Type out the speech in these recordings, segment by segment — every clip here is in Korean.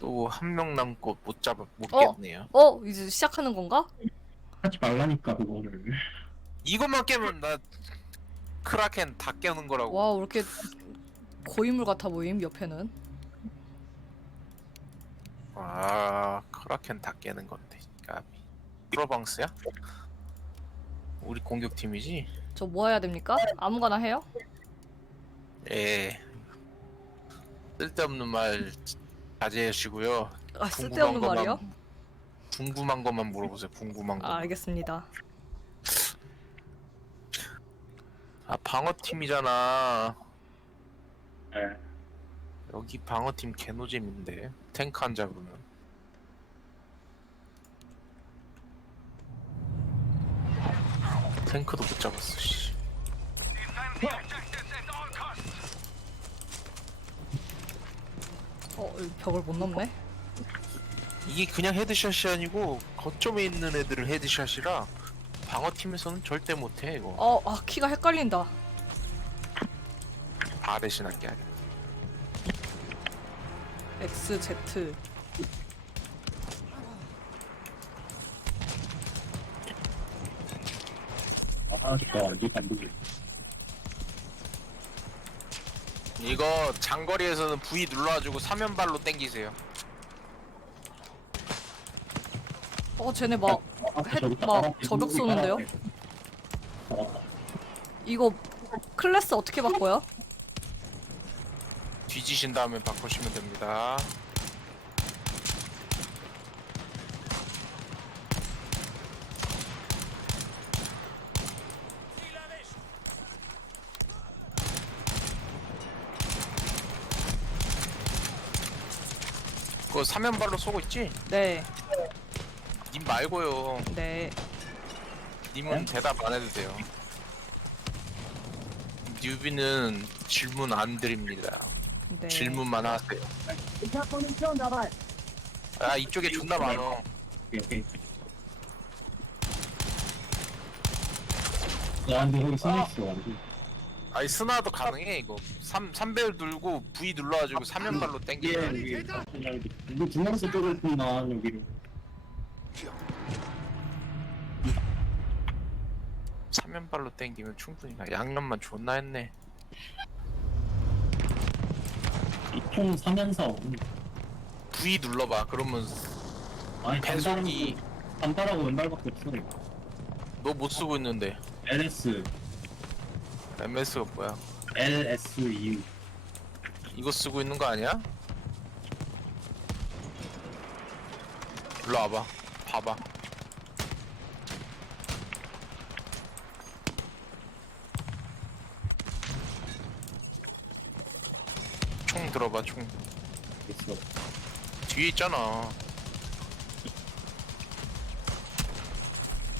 또 한 명 남고 못 잡아 못 어? 깼네요. 어 이제 시작하는 건가? 하지 말라니까 그거를 이것만 깨면 나 크라켄 다 깨는 거라고. 와왜 이렇게 고인물 같아 보임 옆에는. 아 크라켄 다 깨는 건데. 까비. 프로방스야? 우리 공격팀이지? 저 뭐 해야 됩니까? 아무거나 해요? 예. 쓸데없는 말 자제하시고요. 아 쓸데없는 말이요? 궁금한 것만 물어보세요. 궁금한 거. 아 알겠습니다. 아 방어팀이잖아. 예. 여기 방어팀 개노잼인데 탱크 한 잡으면 탱크도 못 잡았어 씨. 어 벽을 못 넘네. 이게 그냥 헤드샷이 아니고 거점에 있는 애들을 헤드샷이라 방어팀에서는 절대 못해 이거 어 아 키가 헷갈린다. 바렛이나 깨야겠다 X Z. 아 좋다 이게 안 되지 이거 장거리에서는 V 눌러가지고 사면발로 땡기세요 어 쟤네 막 햇- 막 저격 쏘는데요? 이거 클래스 어떻게 바꿔요? 뒤지신 다음에 바꾸시면 됩니다 그거 사면발로 쏘고 있지? 네, 님 말고요. 네. 님은 대답 안 해도 돼요. 뉴비는 질문 안 드립니다. 네. 질문만 하세요. 아 이쪽에 존나 많어. 오케이 야 근데 여기 완전 아니 스나도 가능해 이거. 3, 3배율 들고 V 눌러가지고 사면발로 예 땡기면 여기 이거 중앙에서 떨어졌구나 여기로 사면발로 땡기면 충분히 가 양념만 존나 했네. 이총 사면서. V 눌러봐. 그러면 아니 배속이 단발하고 왼발밖에 없어. 너 못 쓰고 있는데. LS MS가 뭐야? LSU 이거 쓰고 있는 거 아니야? 일로 와봐. 봐봐. 총 들어봐 총. 있어. 뒤에 있잖아.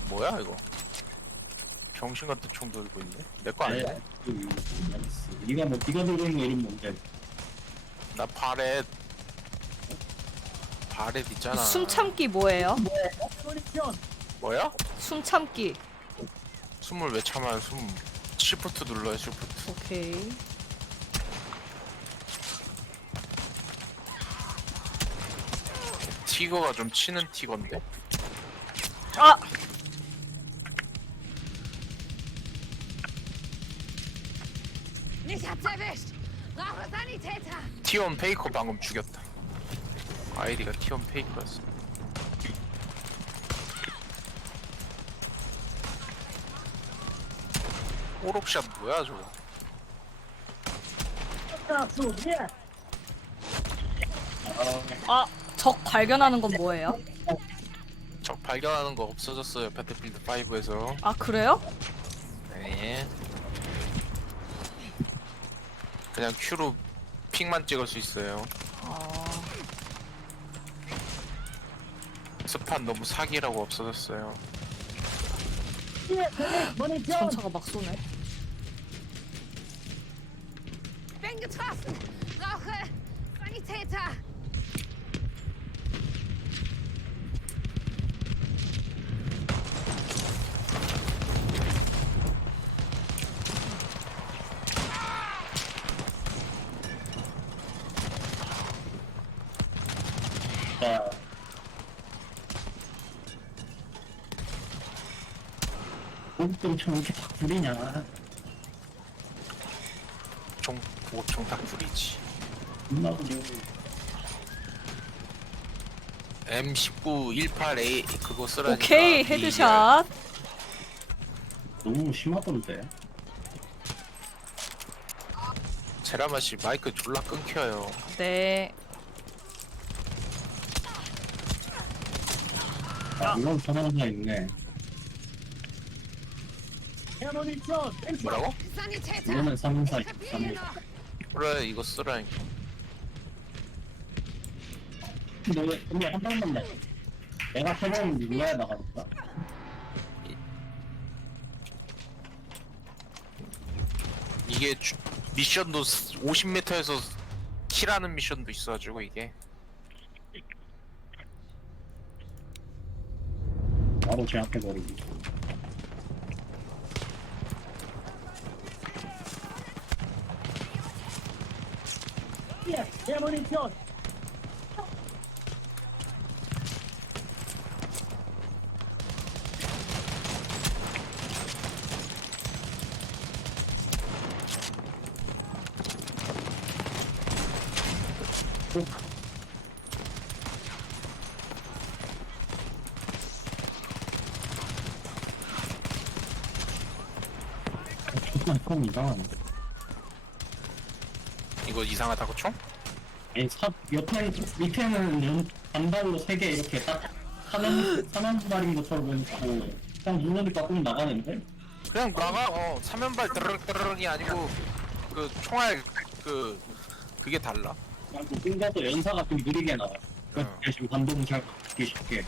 뭐야 이거 병신 같은 총 들고 있네. 내 거 아니야? 이거 뭐 네가 들고 있는 이름 뭔데? 나 바렛. 바렛 있잖아. 숨 참기 뭐예요? 뭐야? 숨 참기. 숨을 왜 참아요? 숨 시프트 눌러요 시프트 오케이. 티거가 좀 치는 티건데? 아 Mich hab's erwischt. Brauche Sanitäter. 티원 페이커 방금 죽였다 아이디가 티원 페이커였어 오록샷 뭐야 저거 아, 적 발견하는 건 뭐예요? 적 발견하는 거 없어졌어요 배틀필드 5에서 아 그래요? 네 그냥 Q로 픽만 찍을 수 있어요 아 스판 너무 사기라고 없어졌어요 전차가 막 쏘네. Bin getroffen. Brauche Sanitäter. 고급병총 이렇게 다 구리냐 총 보총 다 불이지. 존나 구려 M19 18A 그거 쓰라니까. 오케이 이- 헤드샷. 너무 심하던데 제라마 씨 마이크 졸라 끊겨요. 네. 아 이건 편안한 있네 뭐라고? 이거는 3사 Kapieren 3사 noch! 그래 이거 쓰라니까. 근데 왜 근데 한 번만 나 내가 세번 눌러야 나가니까 이게 주- 미션도 50m에서 킬하는 미션도 있어가지고 이게 바로 제압해버리기 정말 총 이상하네 이거 이상하다고 총? 아니 사, 옆에 밑에는 연, 단발로 세 개 이렇게 딱 사면 사면 발인 것처럼 있고 그냥 누르니까 꼭 나가는데 그냥 나가 어 사면발 드르륵 드르륵이 아니고 그 총알 그 그게 달라 그냥 낑겨서 연사가 좀 느리게 나와. 그 어. 대신 반동 잘 잡기 쉽게.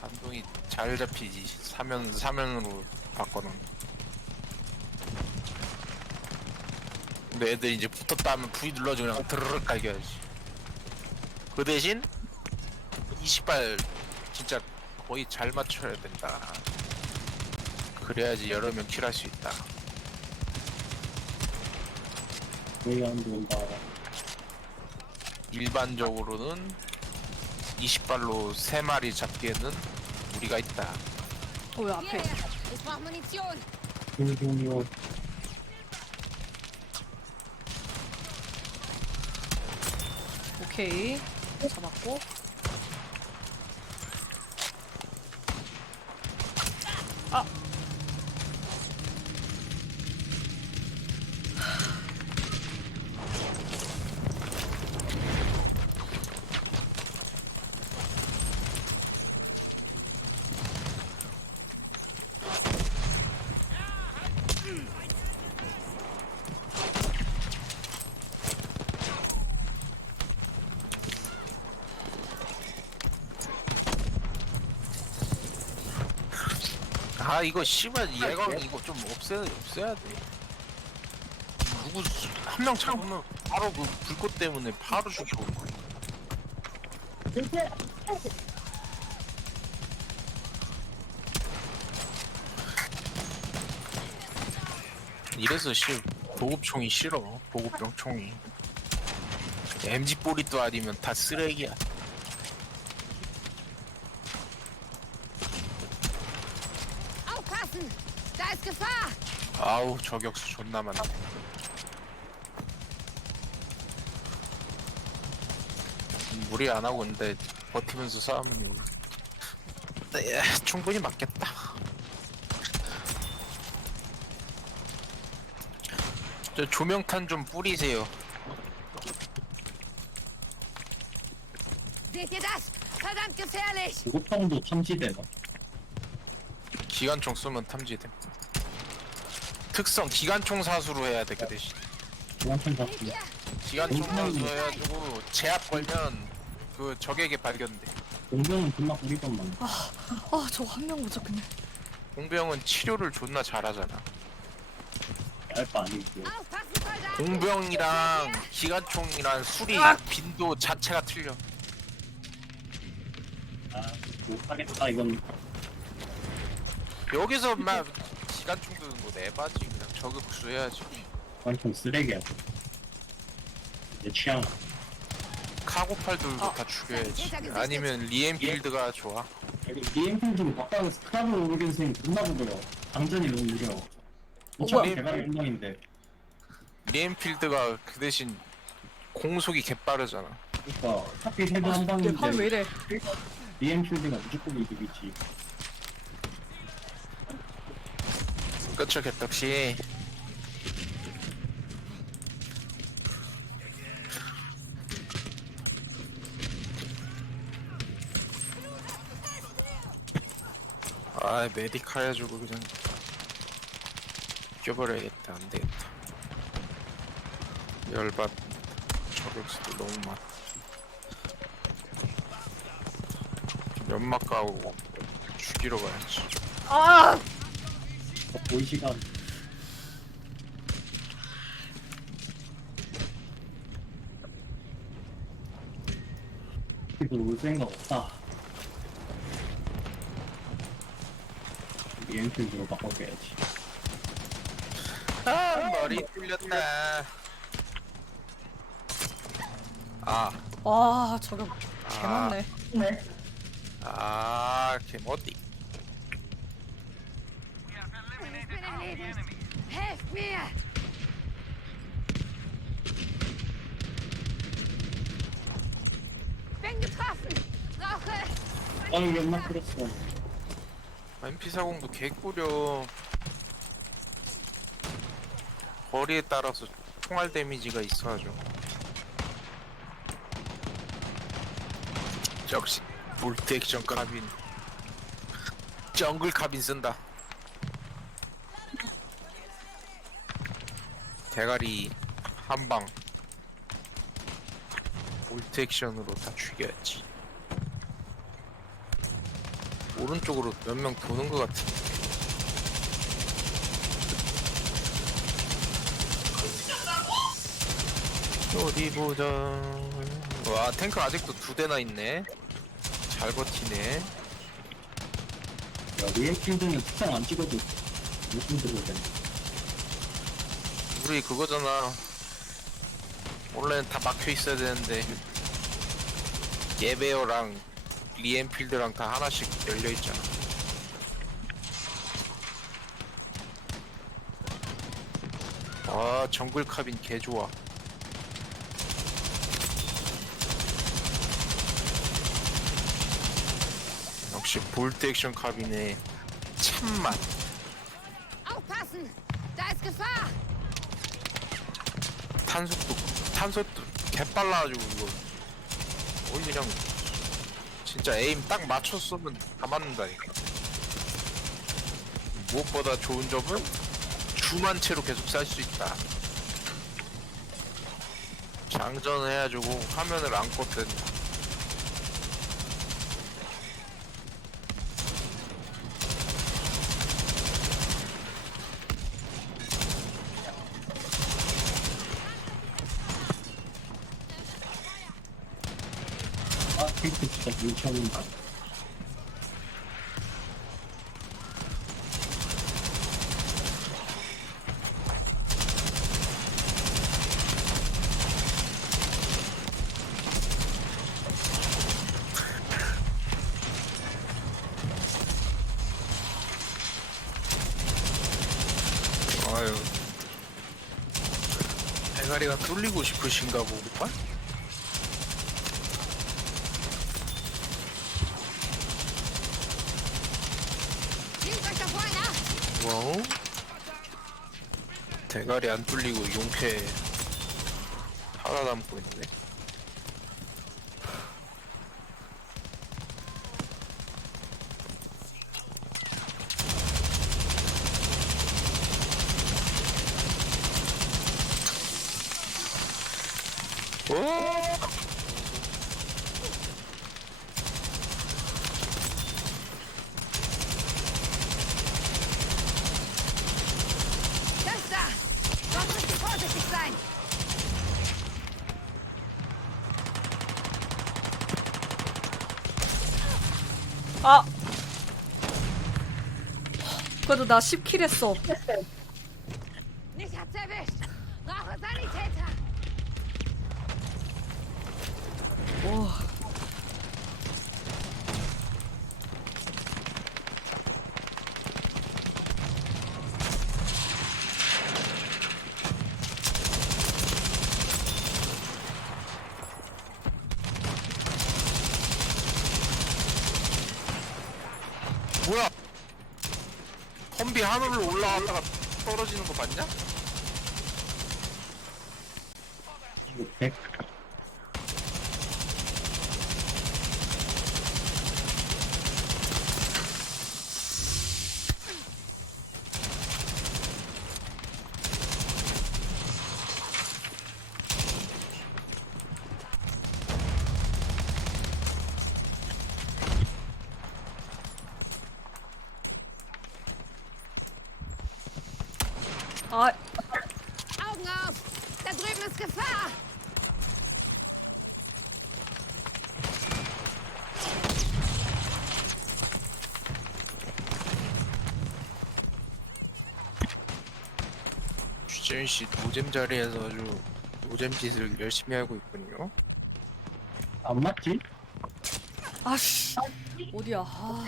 반동이 잘 잡히지 사면 사면으로 바꿔놓은 근데 애들 이제 붙었다 하면 V 눌러서 그냥 드르륵 갈겨야지 그 대신 20발 진짜 거의 잘 맞춰야 된다 그래야지 여러 명 킬할 수 있다 한 온다. 일반적으로는 20발로 3마리 잡기에는 우리가 있다 어, 왜 앞에? Munition! 오케이. 잡았고. 아. 아 이거 씨발 얘가 이거 좀 없애 없애야 돼. 누구 한명 잡으면 바로 그 불꽃 때문에 바로 죽이고. 이래서 씨 보급총이 싫어 보급병 총이. MG 꼬리도 아니면 다 쓰레기야. Aufpassen! Da ist Gefahr! 아우 저격수 존나 많네. 무리 안 하고 근데 버티면서 싸우면 이거 네, 충분히 맞겠다. 저 조명탄 좀 뿌리세요. Seht ihr das? Verdammt gefährlich! 고급형도 탐지되나? 기관총 쏘면 탐지됨. 특성 기관총 사수로 해야 돼 그 대신. 중앙편 ihr? 기관총 음. 사수 해가지고 제압 걸면 그 적에게 발견돼. 공병은 존나 구리던만. 아, 저한명못 잡겠네. 공병은 치료를 존나 잘하잖아. 알바 아니고. 공병이랑 기관총이랑 수리 빈도 자체가 틀려. 아, 못하겠다 이건. 여기서 막 기관총 드는 거 내봐지 그냥 저격수 해야지. 완전 쓰레기야. 내 취향. 카고팔들도 아. 다 죽여야지 아니면 리엠필드가 좋아 리엠필 좀 바꿔서 스크랍을 오르긴 생이 존나 부드러워 장전이 너무 느려 어, 이차 뭐야? 개발 운동인데 리엠 필드가 그 대신 공속이 개빠르잖아 그니까 어차피 한내팔왜 방인데 이래? 리엠필드가 무조건 이득이지 그쵸 개떡씨. 아 메디칼 해주고 그냥 죽여버려야겠다. 안되겠다. 열받. 저격수도 너무 많아 연막 가고 죽이러 가야지. 아! 어, 보이 시간. 그래도 올 생각 없다. 리엠필드로 바꿔줘야지. 아 머리 뚫렸다. 아, 와 저격 개 아. 아, 개머리. 아유 연막 끌었어 MP40도 개꾸려. 거리에 따라서 총알 데미지가 있어가지고. 역시 볼트 액션 카빈. 정글 카빈 쓴다. 대가리 한 방. 볼트 액션으로 다 죽여야지. 오른쪽으로 몇 명 도는 것 같은데. 어디 보자. 와 탱크 아직도 두 대나 있네. 잘 버티네. 야 리엠필드는 특성 안 찍어도 들어야 돼 우리 그거잖아. 원래는 다 막혀 있어야 되는데 예베어랑 리엔필드랑 다 하나씩 열려 있잖아. 아 정글 카빈 개 좋아. 역시 볼트 액션 카빈의 참맛. Aufpassen! Da ist Gefahr! 탄속도 탄속도 개빨라가지고 이거 거의 그냥 진짜 에임 딱 맞췄으면 다 맞는다니까. 무엇보다 좋은 점은 주만 채로 계속 쌀 수 있다. 장전해가지고 화면을 안 껐댄 미쳐본다 아유. 대가리가 뚫리고 싶으신가 보구만 Nehmt euch da vorne ab! 와우 대가리 안 뚫리고 용케 살아남고 있네 오! Das da! Dort müsst ihr vorsichtig sein! 아. 그래도 나 10킬 했어. Mich hat's erwischt! Brauche Sanitäter! 오. 뭐야? 험비 하늘로 올라갔다가 떨어지는 거 봤냐? 이거 100 아, Augen auf! Da drüben ist Gefahr! 주재윤 씨 노잼 자리에서 아주 노잼 짓을 열심히 하고 있군요. 안 맞지? 아씨. 어디야? 아,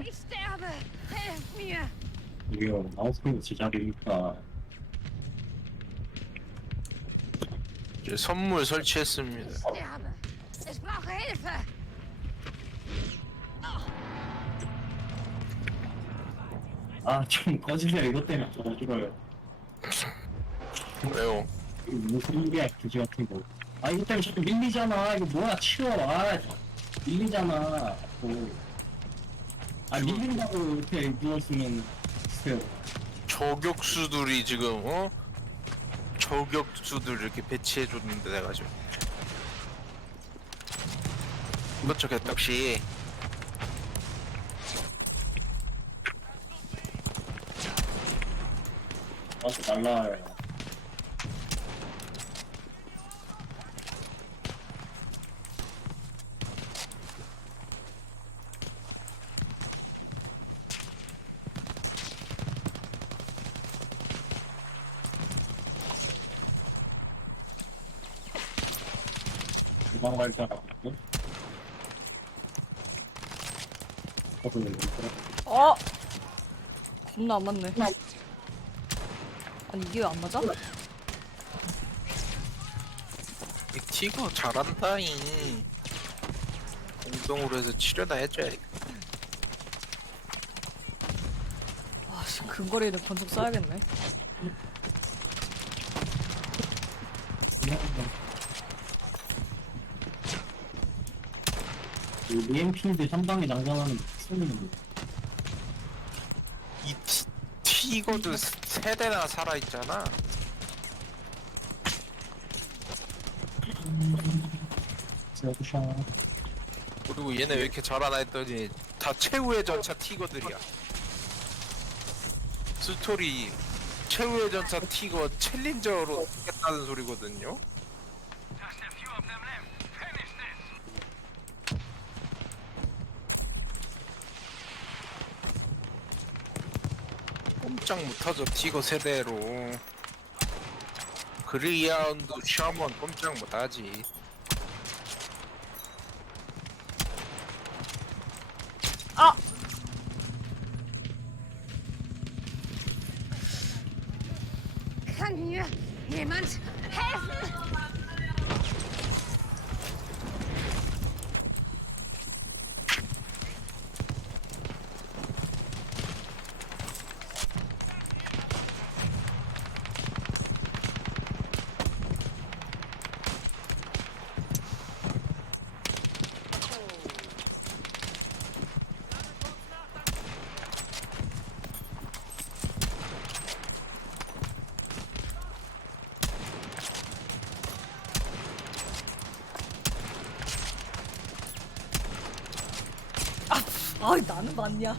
Ich sterbe! Helft mir! 이거 마우스로 제작이니까 이제 선물 설치했습니다. Sterbe! Ich brauche Hilfe! 아좀 꺼지세요 이것 때문에 저 죽어요 왜요? 이거 무슨 일이야 기지 같은 거. 아 이것 때문에 자꾸 밀리잖아. 이거 뭐야 치워. 아 밀리잖아. 또. 아 밀린다고 이렇게 누웠으면 글쎄요. 저격수들이 지금 어? 저격수들 이렇게 배치해 줬는데 내가 지금 이것저 개떡씨 와서 날라와요. 어. 겁나 안 맞네. 아니 이게 왜 안 맞아? 이 티거 잘한다잉 공동으로 해서 치료나 해줘야 아, 씨, 근거리에는 권총 써야겠네. 이 리엠필드 한 방에 장전하는 거. 이 티, 티거도 세대나 살아있잖아 세우샤. 그리고 얘네 왜 이렇게 잘하나 했더니 다 최후의 전차 티거들이야 스토리 최후의 전차 티거 챌린저로 했다는 소리거든요 꼼짝 못하죠 티거 세대로. 그리아운드 샤먼 꼼짝 못하지 아! Kann mir jemand helfen? 아, 나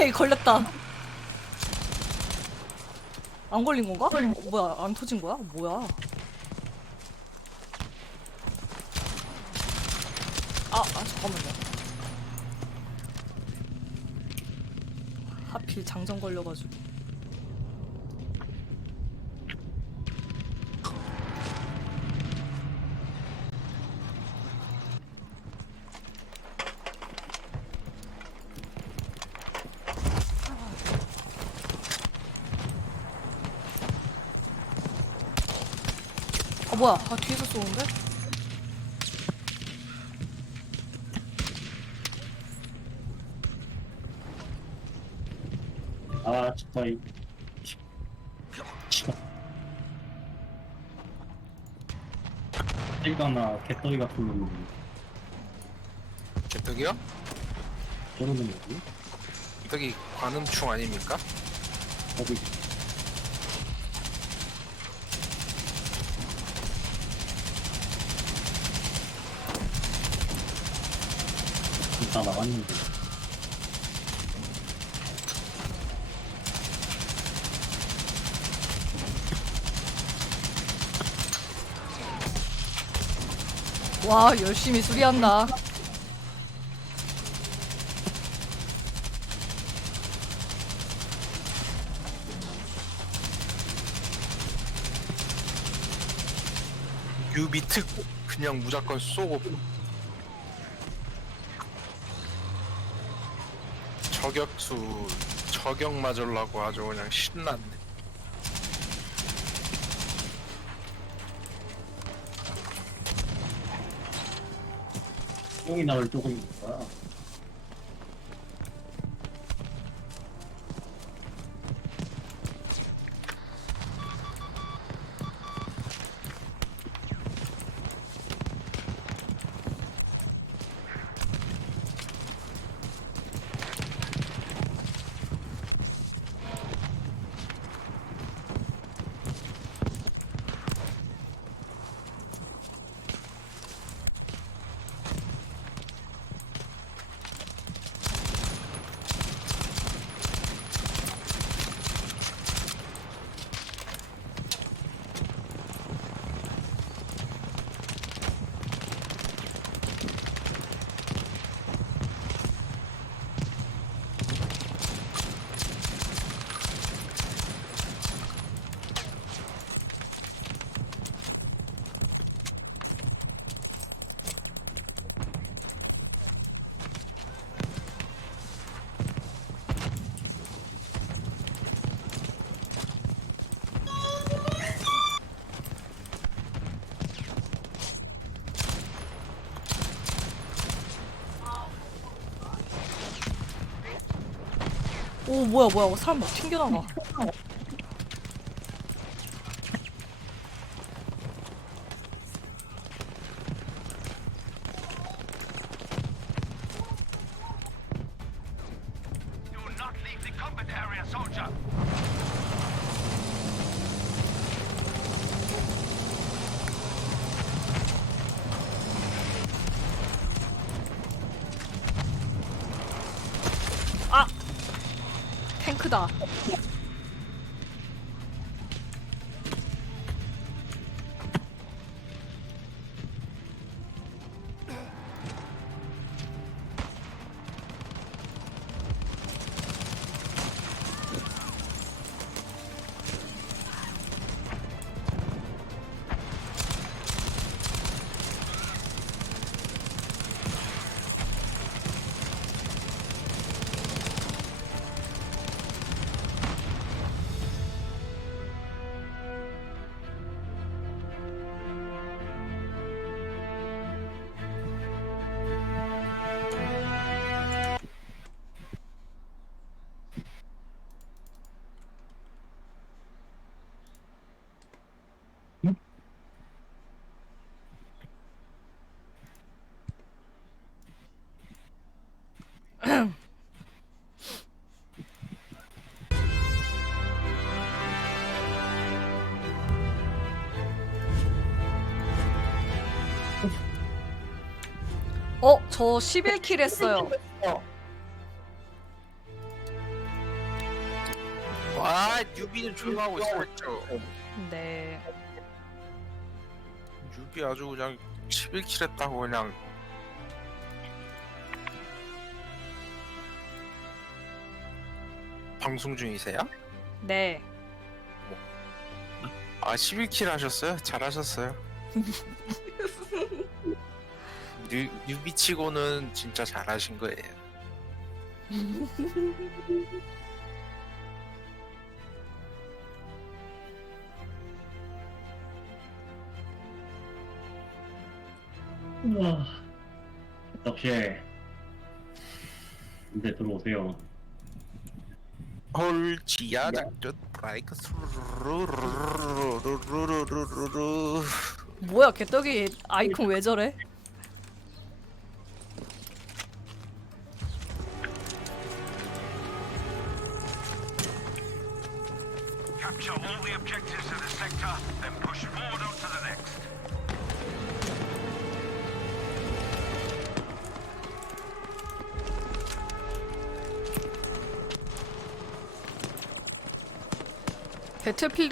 오케이 걸렸다. 안 걸린 건가? 어, 뭐야 안 터진 거야? 뭐야? 아, 아 잠깐만요. 하필 장전 걸려가지고. 뭐야? 아 뒤에서 쏘는데? 아 진짜 일가나 개떡이 같은 놈이 개떡이요? 저런 놈이 뭐지? 개떡이 관음충 아닙니까? 어디 다 나갔는데 와 열심히 수리한다. 유비 특 그냥 무조건 쏘고 저격수 저격 맞으려고 아주 그냥 신났네. 똥이 나올 조금 거야 뭐야 뭐야 사람 막 튕겨나가. 어, 저 11킬 했어요. 아 뉴비는 조용하고 있었죠 네. 뉴비 아주 그냥 11킬 했다고 그냥 방송 중이세요? 네. 아 11킬 하셨어요? 잘하셨어요 뉴, 뉴비 치고는 진짜 잘하신 거예요 우와. 역시 이제 들어오세요. 헐 지하 작전 브라이크 스루루루루루루루루루루 뭐야 개떡이 아이콘 왜 저래?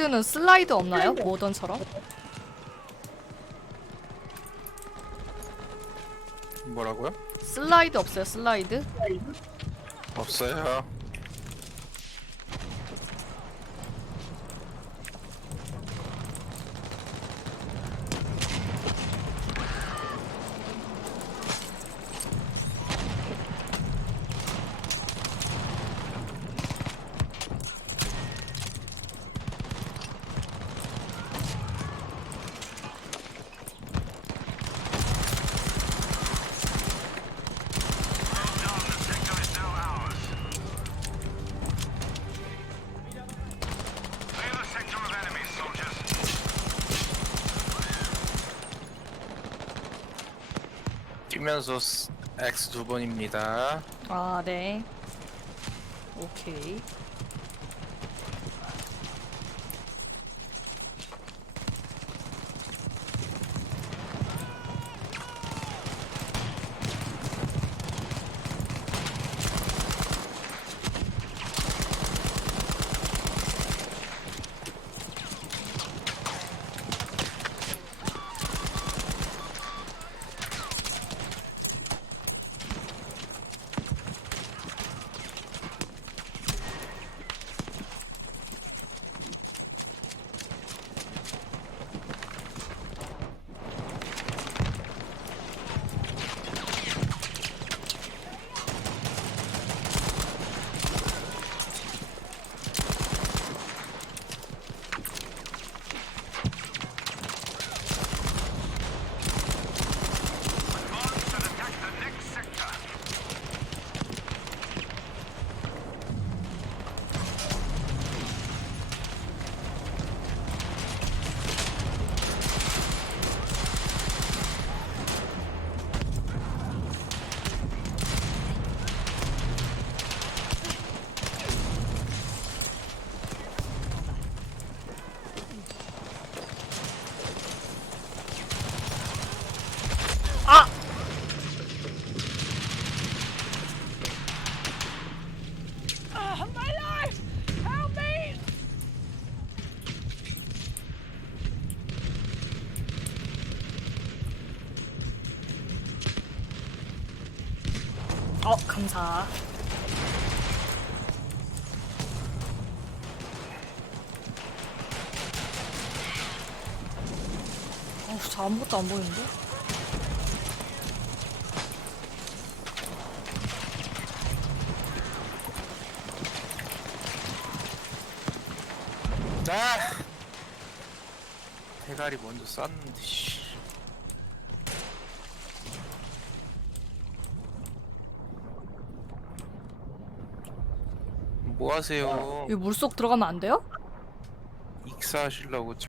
배틀필드는 슬라이드 없나요? 모던처럼? 뭐라고요? 슬라이드 없어요 슬라이드? 없어요 뛰면서 스- X 두 번입니다 아 네. 오케이. 감사. 어우 저 아무것도 안 보이는데? 자 대가리 먼저 쐈는데 씨. 하세요? 이 물속 들어가면 안 돼요? 익사하시려고